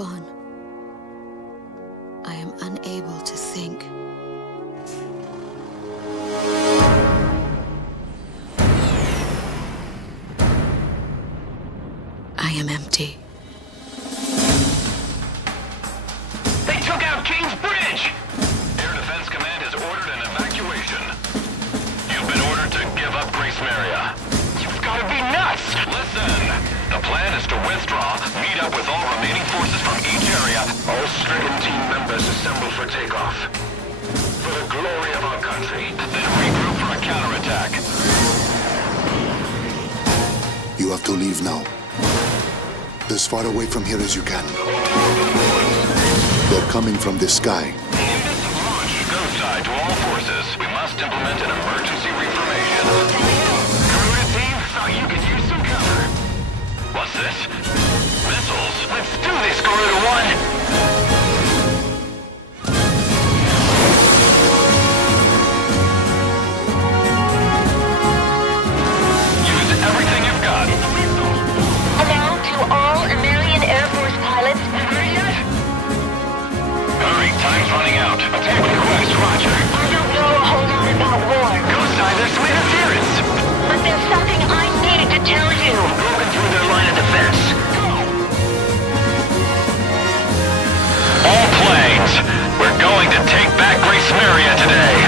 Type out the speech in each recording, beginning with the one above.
gone, I am unable to think. I am empty. They took out King's Bridge! Air Defense Command has ordered an evacuation. You've been ordered to give up Grace Maria. You've got to be nuts! Listen! The plan is to withdraw, meet up with all remaining forces from each area. All stricken team members assemble for takeoff. For the glory of our country. Then regroup for a counterattack. You have to leave now. As far away from here as you can. They're coming from the sky. Nimbus launch. Go side to all forces. We must implement an emergency reformation. Garuda team, thought you could use some cover. What's this? Missiles? Let's do this, Garuda 1! Running out. Attack request, roger. I don't know a whole lot about war. Go side, there's some interference. But there's something I need to tell you. Broken through their line of defense. Go! All planes, we're going to take back Grace Maria today.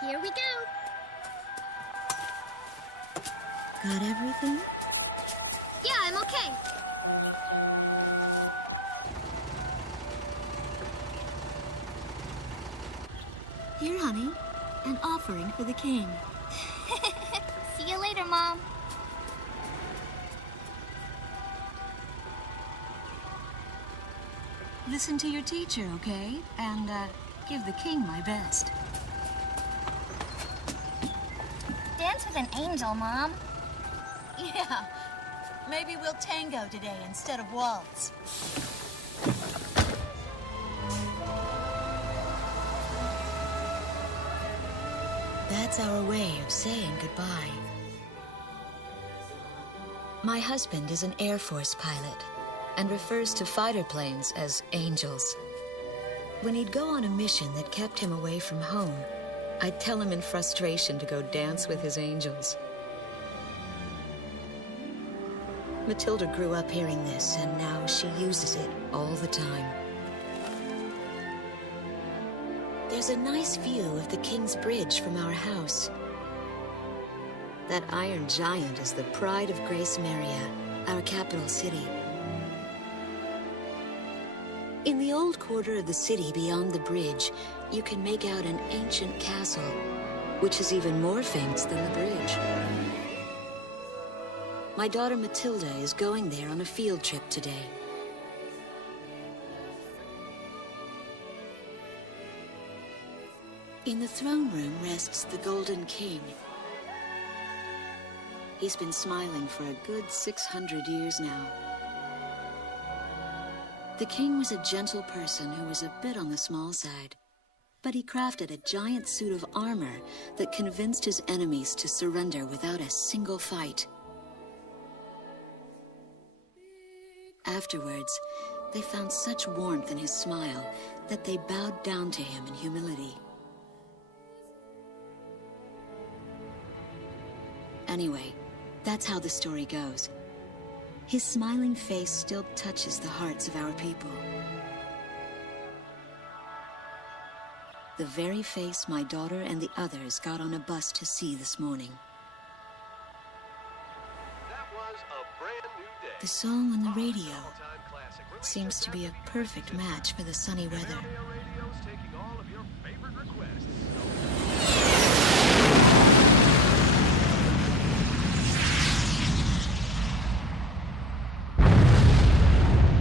Here we go. Got everything? Yeah, I'm okay. Here, honey. An offering for the king. See you later, Mom. Listen to your teacher, okay? And, give the king my best. Dance with an angel, Mom. Yeah. Maybe we'll tango today instead of waltz. That's our way of saying goodbye. My husband is an Air Force pilot and refers to fighter planes as angels. When he'd go on a mission that kept him away from home, I'd tell him in frustration to go dance with his angels. Matilda grew up hearing this, and now she uses it all the time. There's a nice view of the King's Bridge from our house. That iron giant is the pride of Grace Maria, our capital city. In the old quarter of the city beyond the bridge, you can make out an ancient castle, which is even more famous than the bridge. My daughter Matilda is going there on a field trip today. In the throne room rests the Golden King. He's been smiling for a good 600 years now. The king was a gentle person who was a bit on the small side, but he crafted a giant suit of armor that convinced his enemies to surrender without a single fight. Afterwards, they found such warmth in his smile that they bowed down to him in humility. Anyway, that's how the story goes. His smiling face still touches the hearts of our people. The very face my daughter and the others got on a bus to see this morning. That was a brand new day. The song on the radio seems to be a perfect match for the sunny weather. Radio's taking all of your favorite requests.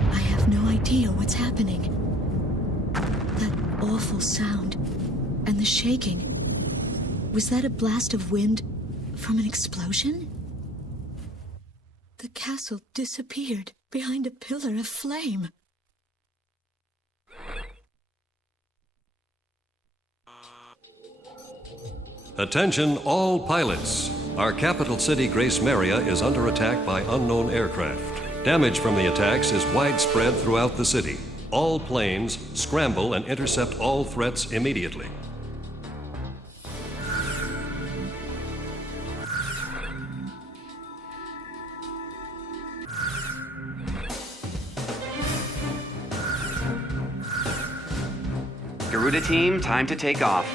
I have no idea what's happening. That awful sound and the shaking. Was that a blast of wind from an explosion? The castle disappeared behind a pillar of flame. Attention all pilots. Our capital city, Grace Maria, is under attack by unknown aircraft. Damage from the attacks is widespread throughout the city. All planes scramble and intercept all threats immediately. Garuda team, time to take off.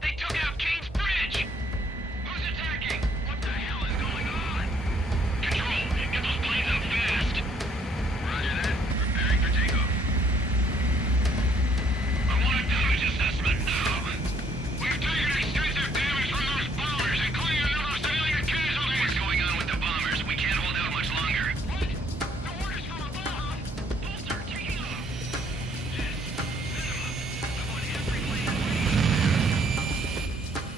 They took out King's Bridge! Who's attacking? What the hell is going on? Control, get those planes up fast! Roger that. Preparing for takeoff. I want a damage assessment now! We've taken extensive damage from those bombers, including a number of civilian casualties! What's going on with the bombers? We can't hold out much longer. What? The orders from above! Bolster, taking off! Yes, I want every plane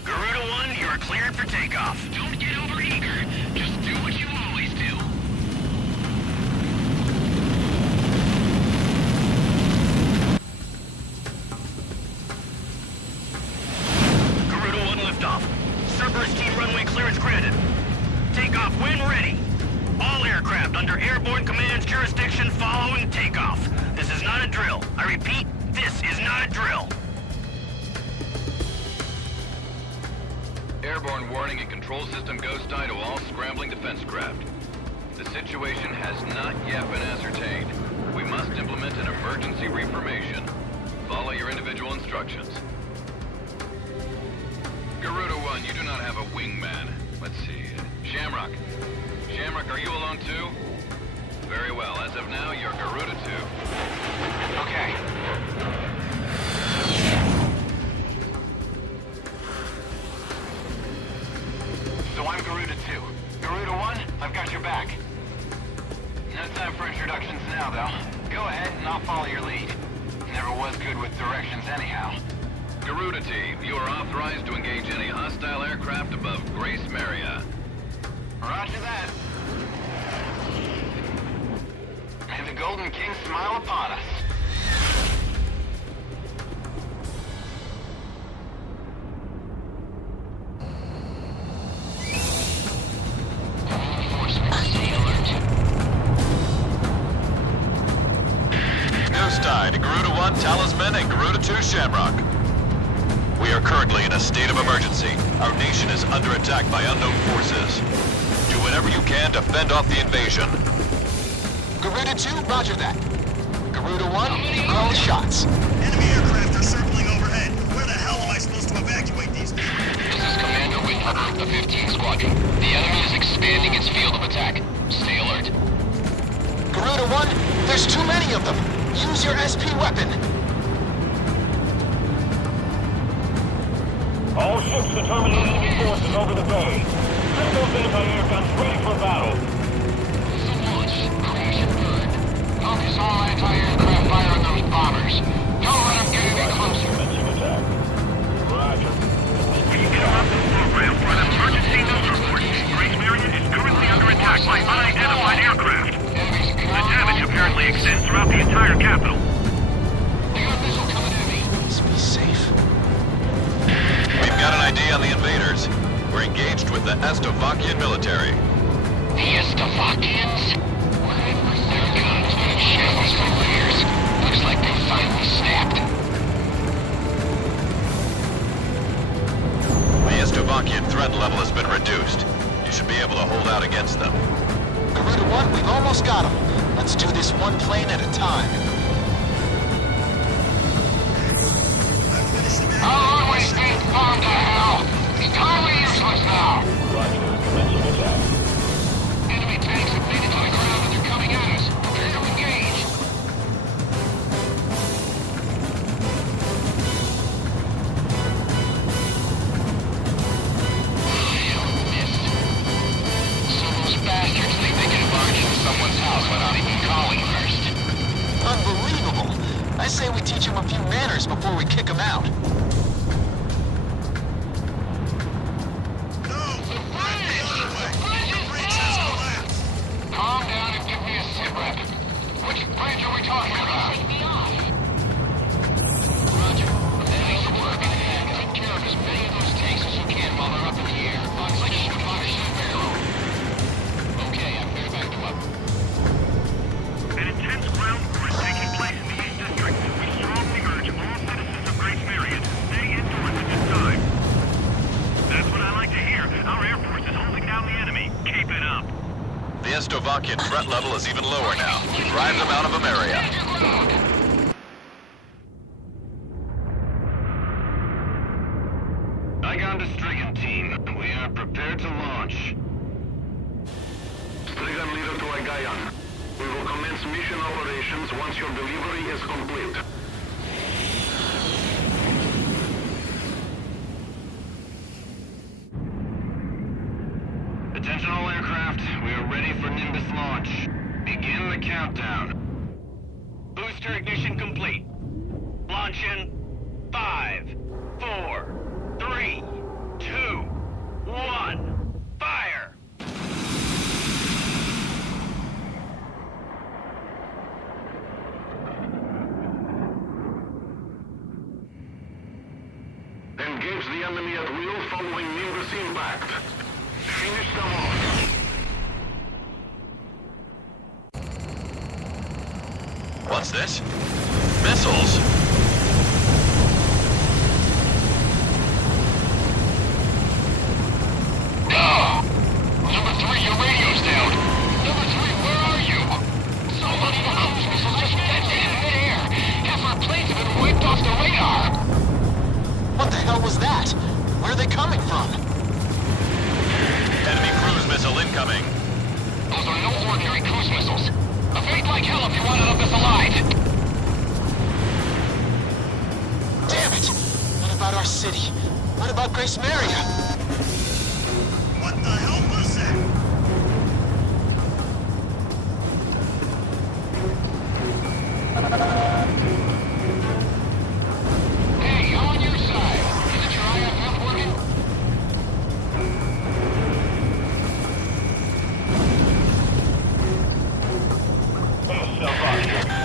Garuda 1, you are cleared for takeoff. Don't get overeager. Just do what you always do. Garuda 1 liftoff. Cerberus team runway clearance granted. Takeoff when ready. All aircraft under Airborne Command's jurisdiction following takeoff. This is not a drill. I repeat, this is not a drill. Airborne warning and control system ghost eye to all scrambling defense craft. The situation has not yet been ascertained. We must implement an emergency reformation. Follow your individual instructions. Garuda 1, you do not have a wingman. Let's see. Shamrock. Shamrock, are you alone too? Very well. As of now, you're Garuda 2. Okay. So I'm Garuda 2. Garuda 1, I've got your back. No time for introductions now, though. Go ahead and I'll follow your lead. Never was good with directions anyhow. Garuda team, you are authorized to engage any hostile aircraft above Grace Maria. Roger that. May the Golden King smile upon us. Ghost Eye to Garuda 1 Talisman and Garuda 2 Shamrock. We are currently in a state of emergency. Our nation is under attack by unknown forces. Do whatever you can to fend off the invasion. Garuda 2, roger that. Garuda 1, call the shots. Enemy aircraft are circling overhead. Where the hell am I supposed to evacuate these people? This is Commander Wind for Earth the 15 Squadron. The enemy is expanding its field of attack. Stay alert. Garuda 1, there's too many of them. Use your SP weapon. All ships determining enemy forces over the bay. Set those anti-air guns ready for battle. Launch, crash and burn. Focus all anti-aircraft fire on those bombers. Don't let them get any closer. Commencing attack. Roger. We interrupt this program for an emergency news report. Grace Marion is currently under attack by unidentified aircraft. The damage apparently extends throughout the entire capital. Please be safe. We've got an ID on the invaders. We're engaged with the Estovakian military. The Estovakians? Their guns been in shambles for years. Looks like they finally snapped. The Estovakian threat level has been reduced. You should be able to hold out against them. Garuda 1, we've almost got them. Let's do this one plane at a time. I'll always think bomb to hell. It's totally useless now. Roger. Commencing attack. Enemy tanks have made it to the ground and they're coming at us. Prepare to engage. So those bastards think they can barge into someone's house without even calling first. Unbelievable. I say we teach them a few manners before we kick them out. Calm down and give me a sit rep. Which bridge are we talking about? Take me off. Roger. That'll work. Take care of as many of those tanks as you can while they're up in the air. It's like shooting on a ship barrel. Okay, I'm here back to up. An intense ground war is taking place in the East District. We strongly urge all citizens of Grace Marion to stay indoors at this time. That's what I like to hear. Our Air Force is holding down the enemy. Keep it up. The Estovakian threat level is even lower now. Drive them out of Ameria. Saigon to Strigan team. We are prepared to launch. Strigan leader to Agayan. We will commence mission operations once your delivery is complete. Attention all aircraft, we are ready for Nimbus launch. Begin the countdown. Booster ignition complete. Launch in 5, 4, 3, 2, 1, fire! Engage the enemy at will following Nimbus impact. Finish them off. What's this? Missiles? Number 3, your radio's down. Number 3, where are you? Somebody in the cruise missiles just detonated in midair. Half our planes have been wiped off the radar. What the hell was that? Where are they coming from? Enemy cruise missile incoming. Those are no ordinary cruise missiles. Evade like hell if you want out of this alive. Damn it! What about our city? What about Grace Marion? What the hell was that? Hey, on your side. Isn't your IFF working?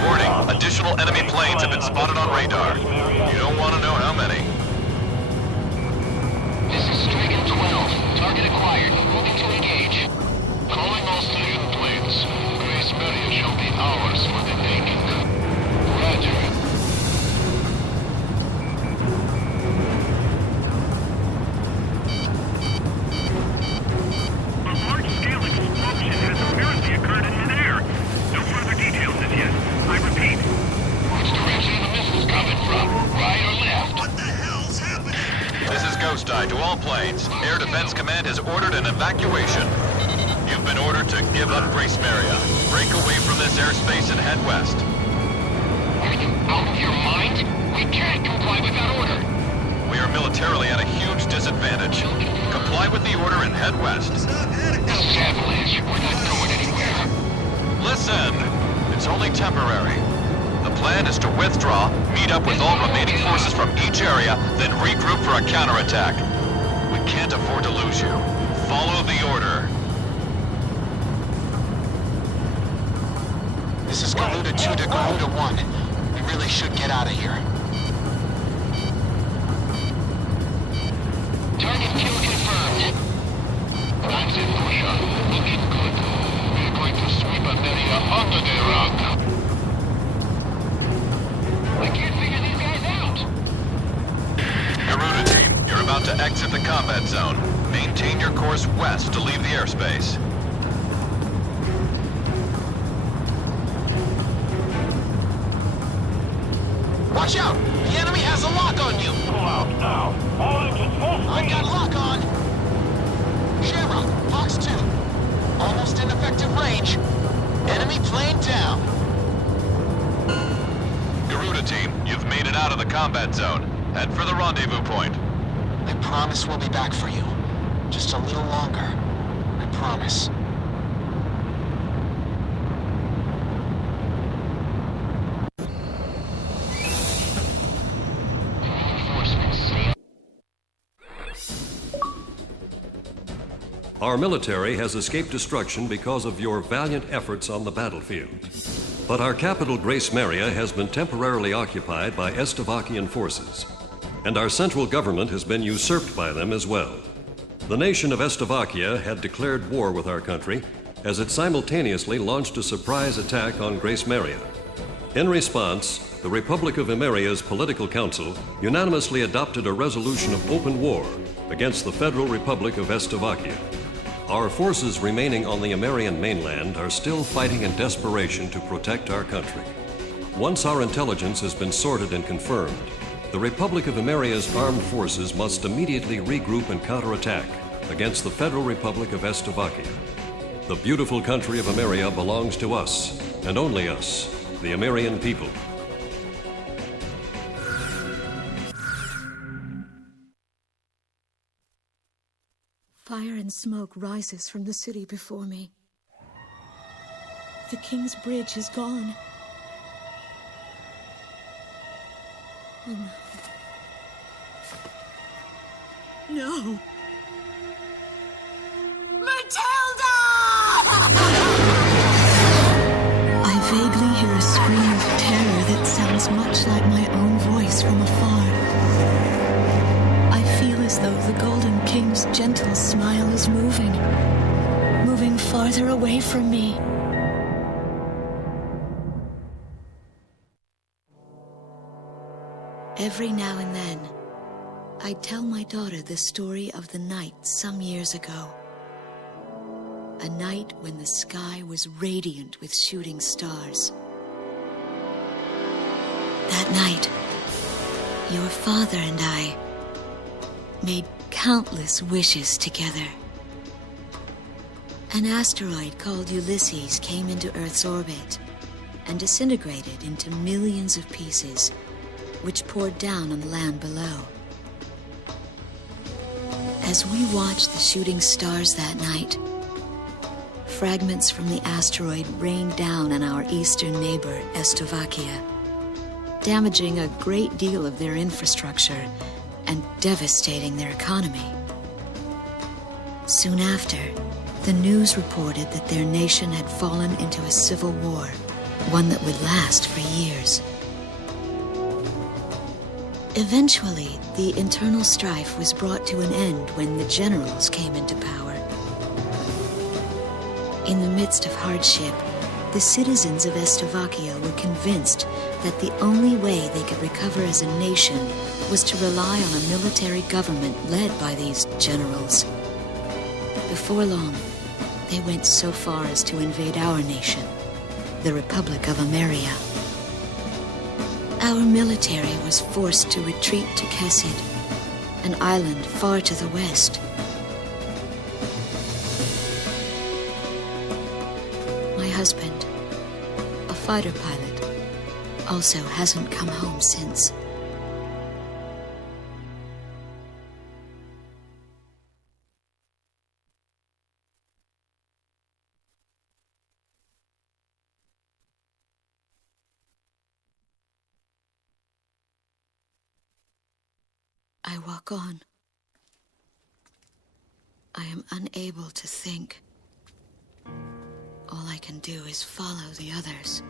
Warning, additional enemy planes have been spotted on radar. You don't want to know how many. This is Strigan 12. Target acquired. Moving to engage. Calling all Strigan planes. Grace Marion shall be ours for the taking. Roger. A large-scale explosion has apparently occurred in midair. No further details as yet. I repeat. Which direction are the missiles coming from? Right or left? What the hell's happening? This is Ghost Eye to all planes. Air defense Grace Maria. Break away from this airspace and head west. Are you out of your mind? We can't comply with that order. We are militarily at a huge disadvantage. Comply with the order and head west. This is Avalanche. We're not going anywhere. Listen! It's only temporary. The plan is to withdraw, meet up with all remaining forces from each area, then regroup for a counterattack. We can't afford to lose you. Follow the order. This is Garuda 2 to Garuda 1. We really should get out of here. Target kill confirmed. That's it, Pusha. Looking good. We're going to sweep Ameria under the rug. I can't figure these guys out. Garuda team, you're about to exit the combat zone. Maintain your course west to leave the airspace. Watch out! The enemy has a lock on you! Pull out now. All engines full I got lock on! Shamrock, Fox 2. Almost in effective range. Enemy plane down. Garuda team, you've made it out of the combat zone. Head for the rendezvous point. I promise we'll be back for you. Just a little longer. I promise. Our military has escaped destruction because of your valiant efforts on the battlefield. But our capital, Grace Maria, has been temporarily occupied by Estavakian forces, and our central government has been usurped by them as well. The nation of Estavakia had declared war with our country as it simultaneously launched a surprise attack on Grace Maria. In response, the Republic of Emeria's Political Council unanimously adopted a resolution of open war against the Federal Republic of Estavakia. Our forces remaining on the Emerian mainland are still fighting in desperation to protect our country. Once our intelligence has been sorted and confirmed, the Republic of Emeria's armed forces must immediately regroup and counterattack against the Federal Republic of Estavakia. The beautiful country of Emeria belongs to us, and only us, the Emerian people. Fire and smoke rises from the city before me. The King's Bridge is gone. Oh no. No! Matilda! I vaguely hear a scream of terror that sounds much like my own voice from afar. I feel as though the Golden King's gentle smile is moving farther away from me. Every now and then, I tell my daughter the story of the night some years ago. A night when the sky was radiant with shooting stars. That night, your father and I made countless wishes together. An asteroid called Ulysses came into Earth's orbit and disintegrated into millions of pieces, which poured down on the land below. As we watched the shooting stars that night, fragments from the asteroid rained down on our eastern neighbor, Estavakia, damaging a great deal of their infrastructure and devastating their economy. Soon after, the news reported that their nation had fallen into a civil war, one that would last for years. Eventually, the internal strife was brought to an end when the generals came into power. In the midst of hardship, the citizens of Estavakia were convinced that the only way they could recover as a nation was to rely on a military government led by these generals. Before long, they went so far as to invade our nation, the Republic of Emeria. Our military was forced to retreat to Kesid, an island far to the west. husband, a fighter pilot, also hasn't come home since. I walk on. I am unable to think. All I can do is follow the others.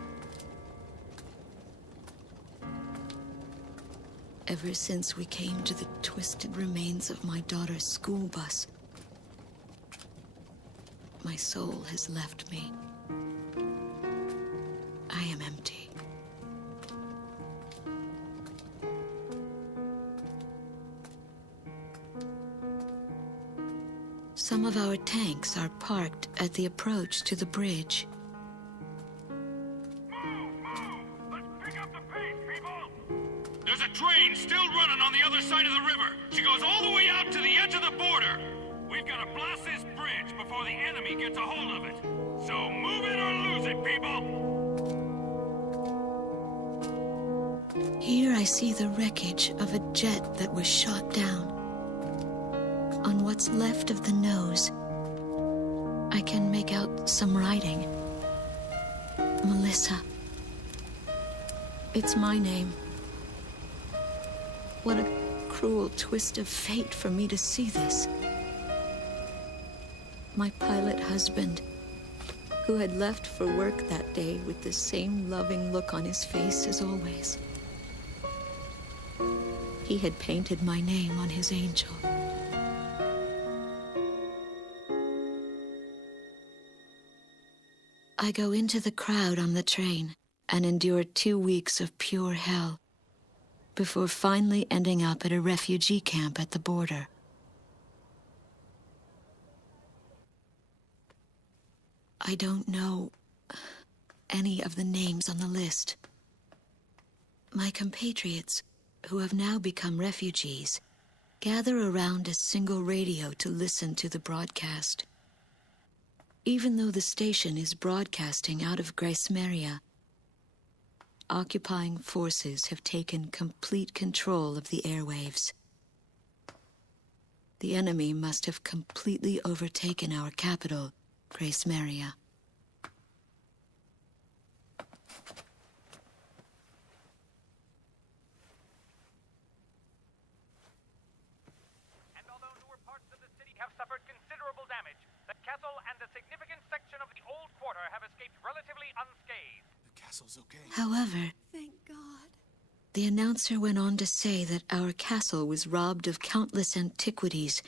Ever since we came to the twisted remains of my daughter's school bus, my soul has left me. I am empty. Some of our tanks are parked at the approach to the bridge. There's a train still running on the other side of the river. She goes all the way out to the edge of the border. We've got to blast this bridge before the enemy gets a hold of it. So move it or lose it, people! Here I see the wreckage of a jet that was shot down. On what's left of the nose, I can make out some writing. Melissa. It's my name. What a cruel twist of fate for me to see this. My pilot husband, who had left for work that day with the same loving look on his face as always. He had painted my name on his angel. I go into the crowd on the train and endure 2 weeks of pure hell before finally ending up at a refugee camp at the border. I don't know any of the names on the list. My compatriots, who have now become refugees, gather around a single radio to listen to the broadcast. Even though the station is broadcasting out of Grace Maria, occupying forces have taken complete control of the airwaves. The enemy must have completely overtaken our capital, Grace Maria. And although newer parts of the city have suffered considerable damage, the castle and a significant section of the old quarter have escaped relatively unscathed. The castle's okay. However, Thank God. the announcer went on to say that our castle was robbed of countless antiquities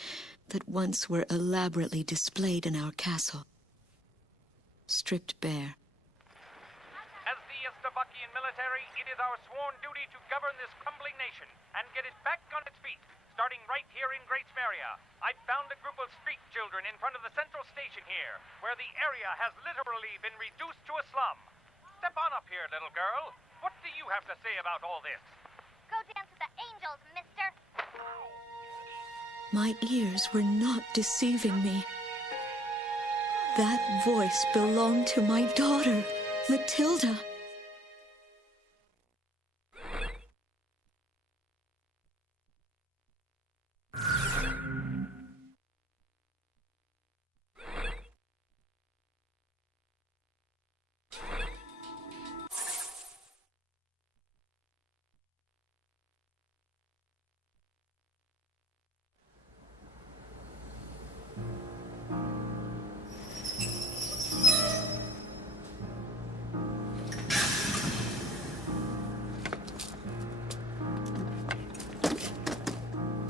that once were elaborately displayed in our castle. Stripped bare. As the Estovakian military, it is our sworn duty to govern this crumbling nation and get it back on its feet, starting right here in Grace Maria. I found a group of street children in front of the central station here, where the area has literally been reduced to a slum. Step on up here, little girl. What do you have to say about all this? Go dance with the angels, mister. My ears were not deceiving me. That voice belonged to my daughter, Matilda.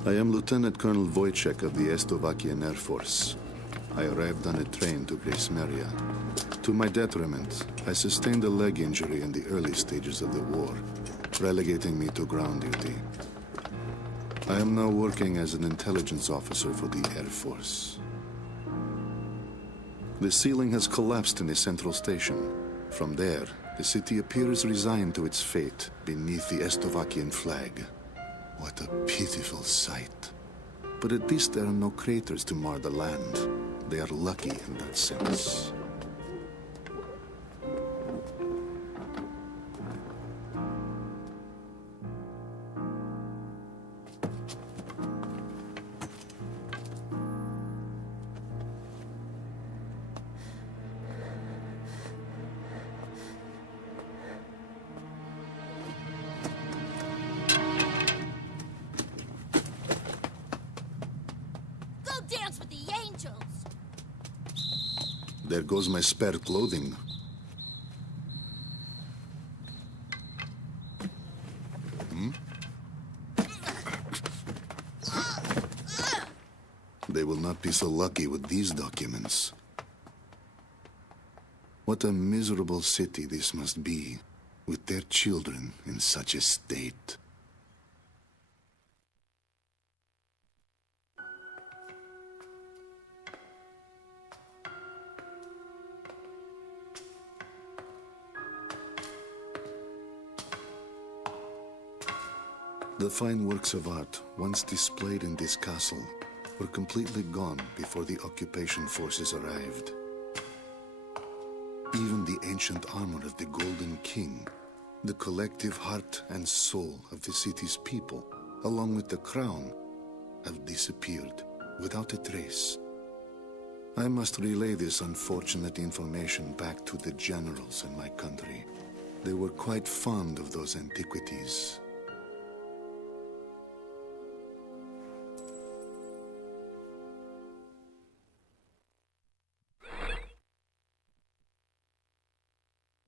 I am Lieutenant Colonel Wojciech of the Estovakian Air Force. I arrived on a train to Grace Maria. To my detriment, I sustained a leg injury in the early stages of the war, relegating me to ground duty. I am now working as an intelligence officer for the Air Force. The ceiling has collapsed in the central station. From there, the city appears resigned to its fate beneath the Estovakian flag. What a pitiful sight. But at least there are no craters to mar the land. They are lucky in that sense. There goes my spare clothing. They will not be so lucky with these documents. What a miserable city this must be, with their children in such a state. The fine works of art, once displayed in this castle, were completely gone before the occupation forces arrived. Even the ancient armor of the Golden King, the collective heart and soul of the city's people, along with the crown, have disappeared without a trace. I must relay this unfortunate information back to the generals in my country. They were quite fond of those antiquities,